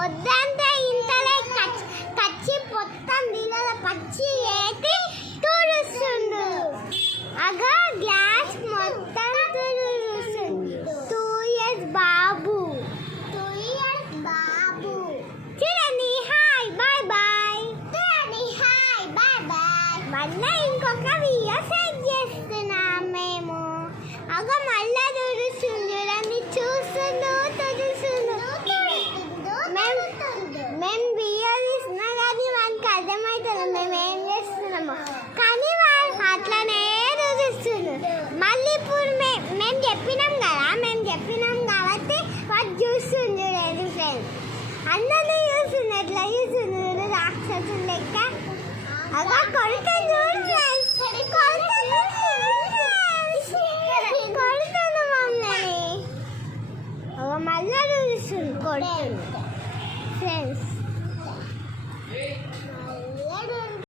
వద్దంటే ఇంతలే కచ్చి మొత్తం నీళ్ళ పచ్చి ఏటి తుడుస్తుండు. అగా గ్లాస్ మొత్తం తుడుస్తుంది. 2 years బాబు చూడండి. హాయ్ బాయ్ బాయ్ చూడండి. Hi bye bye. మళ్ళీ ఇంకొక వీడియో సెట్ చేస్తున్నాం మేము. అగా మళ్ళీ తుడుస్తుంది చూడండి. చూస్తుండు తుడుస్తుండు. మేము వీడియో తీస్తున్నా కానీ వానికి అర్థమవుతుంది మేము ఏం చేస్తున్నాము. కానీ వాడు అట్లనే తుడుస్తుండు. మళ్ళీ ఇప్పుడు మేము చెప్పినాం కాబట్టి వాడు చూస్తుంది చూడండి ఫ్రెండ్స్. అందరినీ చూస్తుంది ఎట్లా చూస్తుంది రాక్షసులు లెక్క. అలా కొడుతుంది చూడు ఫ్రెండ్స్. కొడుతుంది మమ్మల్ని. మళ్ళీ చూస్తుంది కొడుతుంది ఫ్రెండ్స్.